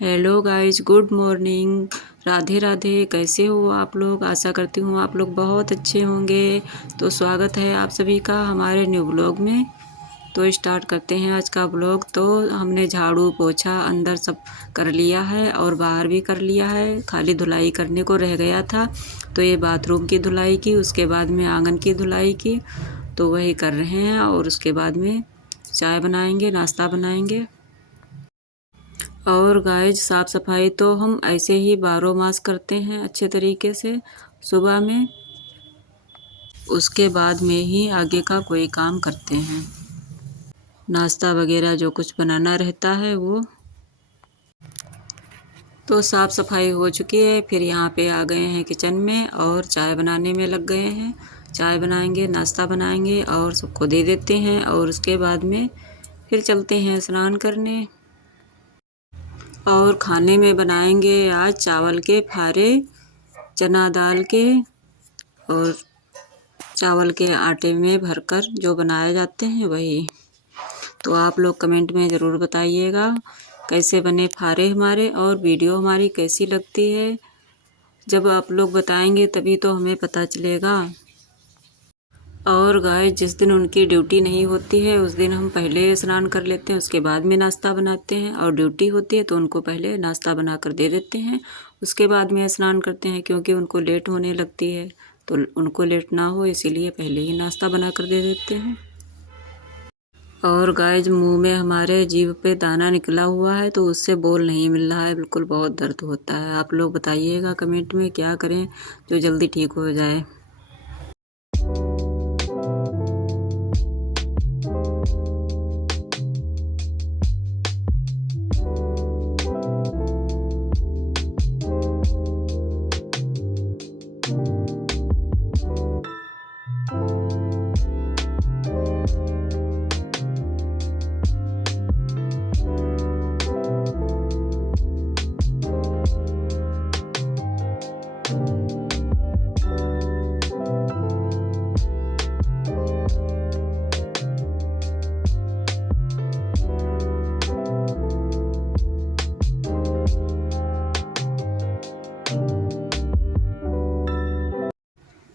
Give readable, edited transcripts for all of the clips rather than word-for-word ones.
Hello guys, good morning. Radhe Radhe. कैसे हो आप लोग? आशा करती हूँ आप लोग बहुत अच्छे होंगे। तो स्वागत है आप सभी का हमारे न्यू ब्लॉग में। तो स्टार्ट करते हैं आज का ब्लॉग। तो हमने झाड़ू पोछा अंदर सब कर लिया है और बाहर भी कर लिया है। खाली धुलाई करने को रह गया था, तो ये बाथरूम की धुलाई की, उसके बाद में आंगन की धुलाई की, तो वही कर रहे हैं। और उसके बाद में चाय बनाएंगे, नाश्ता बनाएंगे। और गाइज, साफ़ सफाई तो हम ऐसे ही 12 मास करते हैं अच्छे तरीके से सुबह में, उसके बाद में ही आगे का कोई काम करते हैं। नाश्ता वगैरह जो कुछ बनाना रहता है वो। तो साफ़ सफाई हो चुकी है। फिर यहाँ पे आ गए हैं किचन में और चाय बनाने में लग गए हैं। चाय बनाएंगे, नाश्ता बनाएंगे और सबको दे देते हैं। और उसके बाद में फिर चलते हैं स्नान करने। और खाने में बनाएंगे आज चावल के फारे, चना दाल के, और चावल के आटे में भरकर जो बनाए जाते हैं वही। तो आप लोग कमेंट में ज़रूर बताइएगा कैसे बने फारे हमारे, और वीडियो हमारी कैसी लगती है। जब आप लोग बताएंगे तभी तो हमें पता चलेगा। और गाइस, जिस दिन उनकी ड्यूटी नहीं होती है उस दिन हम पहले स्नान कर लेते हैं, उसके बाद में नाश्ता बनाते हैं। और ड्यूटी होती है तो उनको पहले नाश्ता बना कर दे देते हैं, उसके बाद में स्नान करते हैं, क्योंकि उनको लेट होने लगती है। तो उनको लेट ना हो इसीलिए पहले ही नाश्ता बना कर दे देते हैं। और गाइस, मुंह में हमारे जीभ पे दाना निकला हुआ है तो उससे बोल नहीं मिल रहा है, बिल्कुल बहुत दर्द होता है। आप लोग बताइएगा कमेंट में क्या करें जो जल्दी ठीक हो जाए।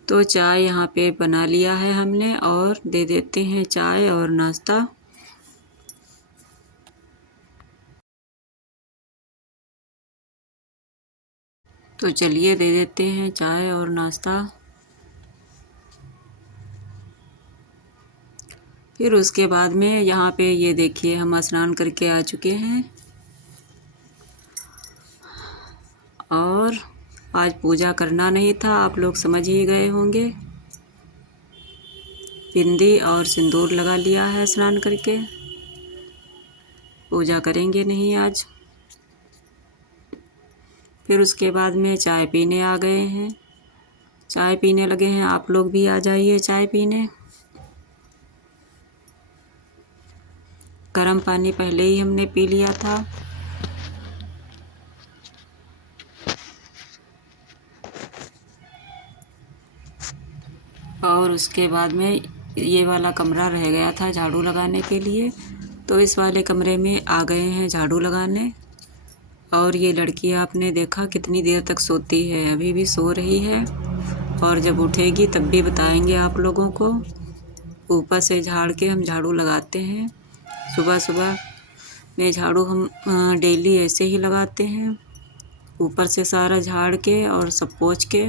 तो चाय यहाँ पे बना लिया है हमने और दे देते हैं चाय और नाश्ता। तो चलिए दे देते हैं चाय और नाश्ता। फिर उसके बाद में यहाँ पे ये देखिए हम स्नान करके आ चुके हैं। और आज पूजा करना नहीं था, आप लोग समझ ही गए होंगे। बिंदी और सिंदूर लगा लिया है स्नान करके, पूजा करेंगे नहीं आज। फिर उसके बाद में चाय पीने आ गए हैं, चाय पीने लगे हैं। आप लोग भी आ जाइए चाय पीने। गर्म पानी पहले ही हमने पी लिया था। और उसके बाद में ये वाला कमरा रह गया था झाड़ू लगाने के लिए, तो इस वाले कमरे में आ गए हैं झाड़ू लगाने। और ये लड़की आपने देखा कितनी देर तक सोती है, अभी भी सो रही है। और जब उठेगी तब भी बताएंगे आप लोगों को। ऊपर से झाड़ के हम झाड़ू लगाते हैं। सुबह सुबह में झाड़ू हम डेली ऐसे ही लगाते हैं, ऊपर से सारा झाड़ के और सब पोंछ के।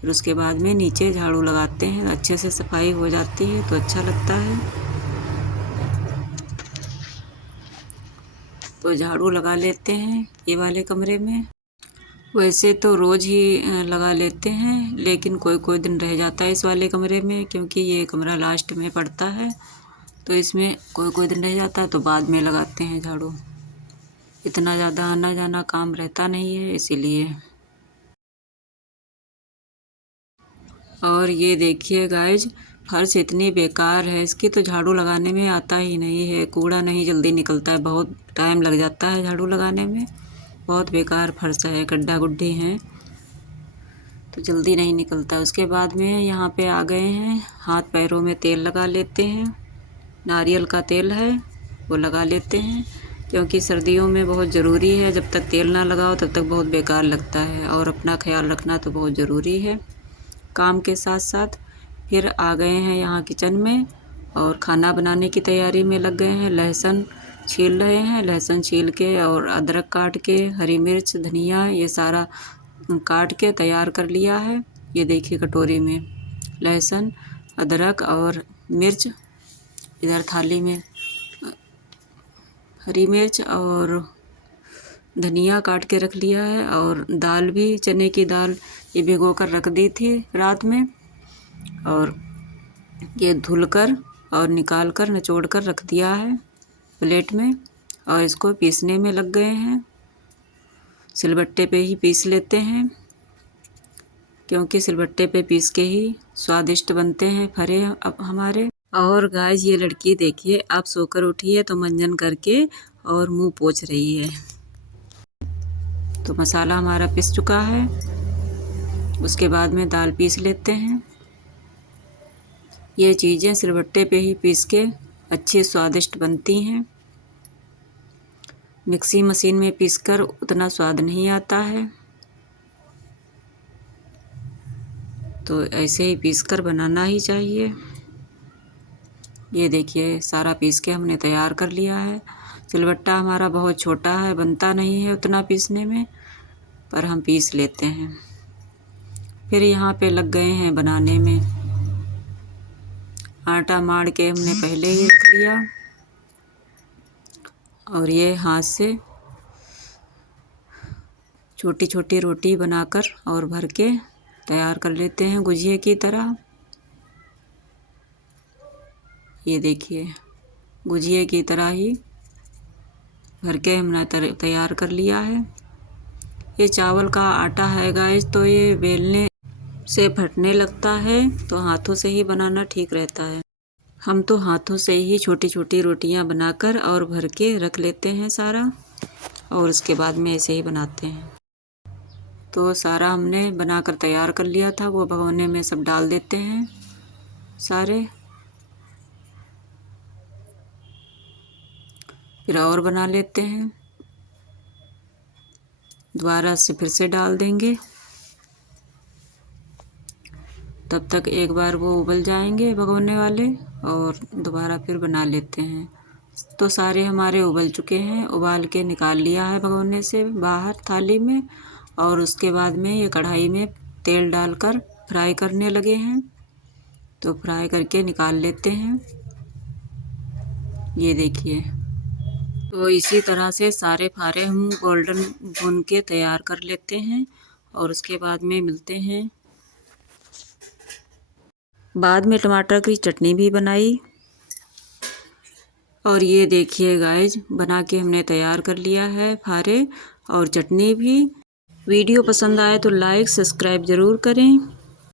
फिर उसके बाद में नीचे झाड़ू लगाते हैं, अच्छे से सफाई हो जाती है तो अच्छा लगता है। तो झाड़ू लगा लेते हैं ये वाले कमरे में। वैसे तो रोज़ ही लगा लेते हैं, लेकिन कोई कोई दिन रह जाता है इस वाले कमरे में, क्योंकि ये कमरा लास्ट में पड़ता है। तो इसमें कोई कोई दिन रह जाता है तो बाद में लगाते हैं झाड़ू। इतना ज़्यादा आना जाना काम रहता नहीं है इसीलिए। और ये देखिए गाइज, फर्श इतनी बेकार है इसकी, तो झाड़ू लगाने में आता ही नहीं है। कूड़ा नहीं जल्दी निकलता है, बहुत टाइम लग जाता है झाड़ू लगाने में। बहुत बेकार फर्श है, गड्ढा गुड्ढी हैं तो जल्दी नहीं निकलता। उसके बाद में यहाँ पे आ गए हैं, हाथ पैरों में तेल लगा लेते हैं। नारियल का तेल है वो लगा लेते हैं। क्योंकि सर्दियों में बहुत ज़रूरी है। जब तक तेल ना लगाओ तब तक बहुत बेकार लगता है, और अपना ख्याल रखना तो बहुत ज़रूरी है काम के साथ साथ। फिर आ गए हैं यहाँ किचन में और खाना बनाने की तैयारी में लग गए हैं। लहसुन छील रहे हैं, लहसुन छील के और अदरक काट के, हरी मिर्च, धनिया ये सारा काट के तैयार कर लिया है। ये देखिए कटोरी में लहसुन, अदरक और मिर्च, इधर थाली में हरी मिर्च और धनिया काट के रख लिया है। और दाल भी, चने की दाल ये भिगो कर रख दी थी रात में, और ये धुलकर और निकाल कर निचोड़ कर रख दिया है प्लेट में। और इसको पीसने में लग गए हैं। सिलबट्टे पे ही पीस लेते हैं, क्योंकि सिलबट्टे पे पीस के ही स्वादिष्ट बनते हैं फरे अब हमारे। और गाइस ये लड़की देखिए, आप सोकर उठी है तो मंजन करके और मुंह पोंछ रही है। तो मसाला हमारा पिस चुका है। उसके बाद में दाल पीस लेते हैं। ये चीज़ें सिलबट्टे पे ही पीस के अच्छी स्वादिष्ट बनती हैं। मिक्सी मशीन में पीसकर उतना स्वाद नहीं आता है, तो ऐसे ही पीसकर बनाना ही चाहिए। ये देखिए सारा पीस के हमने तैयार कर लिया है। सिलबट्टा हमारा बहुत छोटा है, बनता नहीं है उतना पीसने में, पर हम पीस लेते हैं। फिर यहाँ पे लग गए हैं बनाने में। आटा माड़ के हमने पहले ही रख लिया, और ये हाथ से छोटी छोटी रोटी बनाकर और भर के तैयार कर लेते हैं गुजिया की तरह। ये देखिए गुजिया की तरह ही भर के हमने तैयार कर लिया है। ये चावल का आटा है गाइस, तो ये बेलने से फटने लगता है, तो हाथों से ही बनाना ठीक रहता है। हम तो हाथों से ही छोटी छोटी रोटियां बनाकर और भर के रख लेते हैं सारा, और उसके बाद में ऐसे ही बनाते हैं। तो सारा हमने बनाकर तैयार कर लिया था, वो भगोने में सब डाल देते हैं सारे। फिर और बना लेते हैं, दोबारा से फिर से डाल देंगे, तब तक एक बार वो उबल जाएंगे भगोने वाले, और दोबारा फिर बना लेते हैं। तो सारे हमारे उबल चुके हैं, उबाल के निकाल लिया है भगोने से बाहर थाली में। और उसके बाद में ये कढ़ाई में तेल डालकर फ्राई करने लगे हैं, तो फ्राई करके निकाल लेते हैं। ये देखिए, तो इसी तरह से सारे फारे हम गोल्डन भून के तैयार कर लेते हैं, और उसके बाद में मिलते हैं। बाद में टमाटर की चटनी भी बनाई। और ये देखिए गाइज, बना के हमने तैयार कर लिया है फारे और चटनी भी। वीडियो पसंद आए तो लाइक सब्सक्राइब ज़रूर करें।